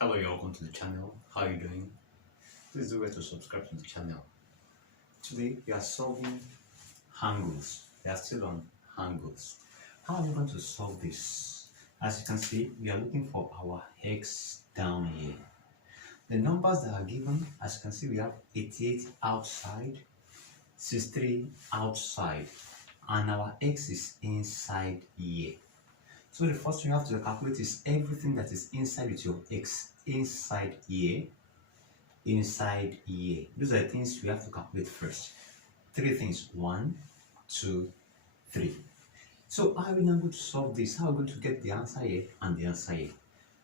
Hello, you're welcome to the channel. How are you doing? Please do well to subscribe to the channel. Today we are solving angles. We are still on angles. How are we going to solve this? As you can see, we are looking for our x down here. The numbers that are given, as you can see, we have 88 outside, 63 outside, and our x is inside here. So the first thing you have to calculate is everything that is inside with your x inside here, inside here. Those are the things we have to calculate first. Three things: 1, 2, 3. So how are we now going to solve this? How are we going to get the answer here and the answer here?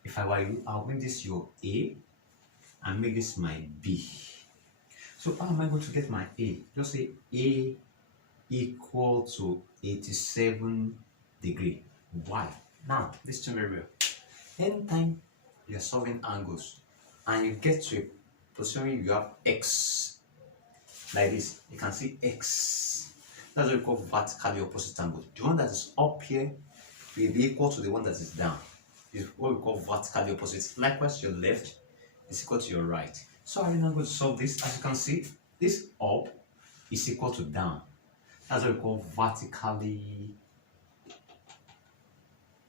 If I were you, I'll make this your A and make this my B. So how am I going to get my A? Just say A equal to 87 degrees. Why? Now, listen very well. Anytime you're solving angles and you get to a position where you have x like this, you can see x. That's what we call vertically opposite angle. The one that is up here will be equal to the one that is down. Is what we call vertically opposite. Likewise, your left is equal to your right. So I'm now going to solve this. As you can see, this up is equal to down. That's what we call vertically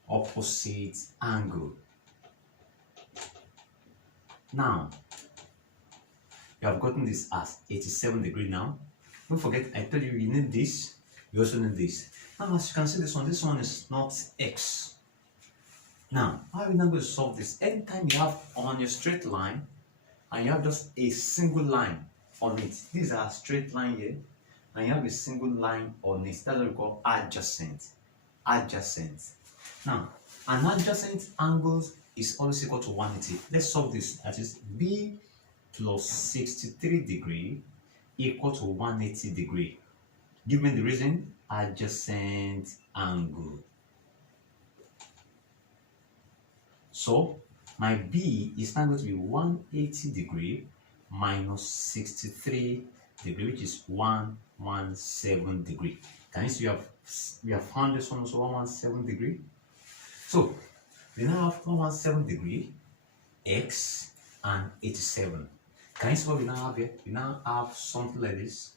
opposite angle. Now, you have gotten this as 87 degrees now. Don't forget, I told you you need this, you also need this. Now, as you can see, this one is not x. Now, how are we now going to solve this? Anytime you have on your straight line, and you have just a single line on it, these are straight line here, and you have a single line on it. That's what we call adjacent. Adjacent. Now, an adjacent angle is always equal to 180. Let's solve this. That is B plus 63 degree equal to 180 degree. Give me the reason. Adjacent angle. So my B is now going to be 180 degree minus 63 degree, which is 117 degree. Can you see we have found this one also 117 degree? So we now have 117 degree, x, and 87. Can you see what we now have here? We now have something like this.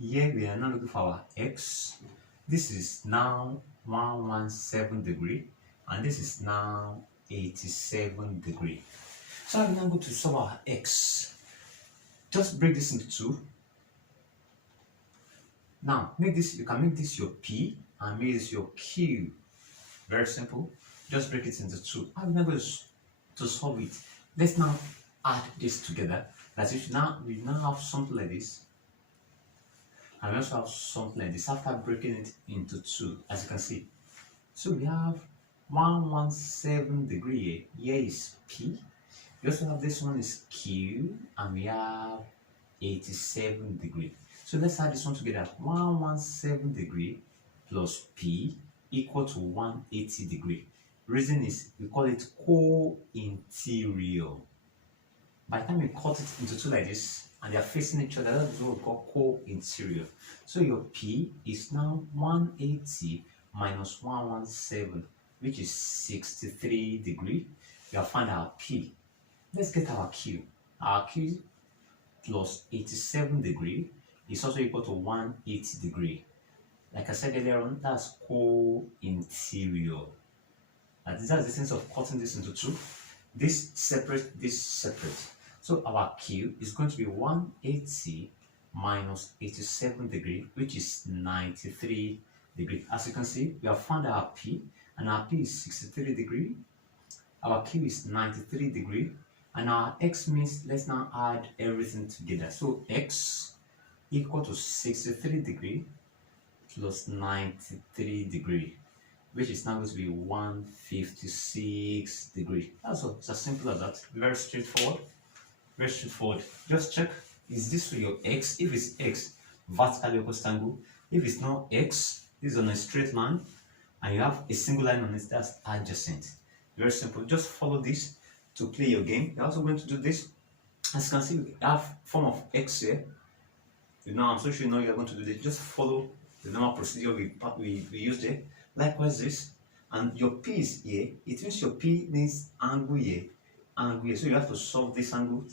Here we are now looking for our x. This is now 117 degree, and this is now 87 degree. So I'm now going to solve our x. Just break this into two. Now make this. You can make this your P and make this your Q. Very simple. Just break it into two. I'm not going to solve it. Let's now add this together. That is, we now have something like this, and we also have something like this after breaking it into two, as you can see. So we have 117 degree here. Here is P. We also have this one is Q, and we have 87 degree. So let's add this one together. 117 degree plus P equal to 180 degree. Reason is we call it co-interior. By the time we cut it into two like this and they are facing each other, that's what we call co-interior. So your P is now 180 minus 117, which is 63 degree. We have found our P. Let's get our Q. Our Q plus 87 degree is also equal to 180 degree. Like I said earlier on, that's co-interior. That's the sense of cutting this into two. This separate, this separate. So our Q is going to be 180 minus 87 degree, which is 93 degree. As you can see, we have found our P, and our P is 63 degree. Our Q is 93 degree, and our X means let's now add everything together. So X equal to 63 degree plus 93 degree, which is now going to be 156 degree. That's all. It's as simple as that. Very straightforward. Very straightforward. Just check, is this for your x? If it's x, vertically opposite angle. If it's not x, this is on a straight line, and you have a single line on it, that's adjacent. Very simple. Just follow this to play your game. You're also going to do this. As you can see, we have form of x here. I'm so sure you know you're going to do this. Just follow the normal procedure we used there. Likewise this, and your P is here, it means your P needs angle here, angle here. So you have to solve this angle.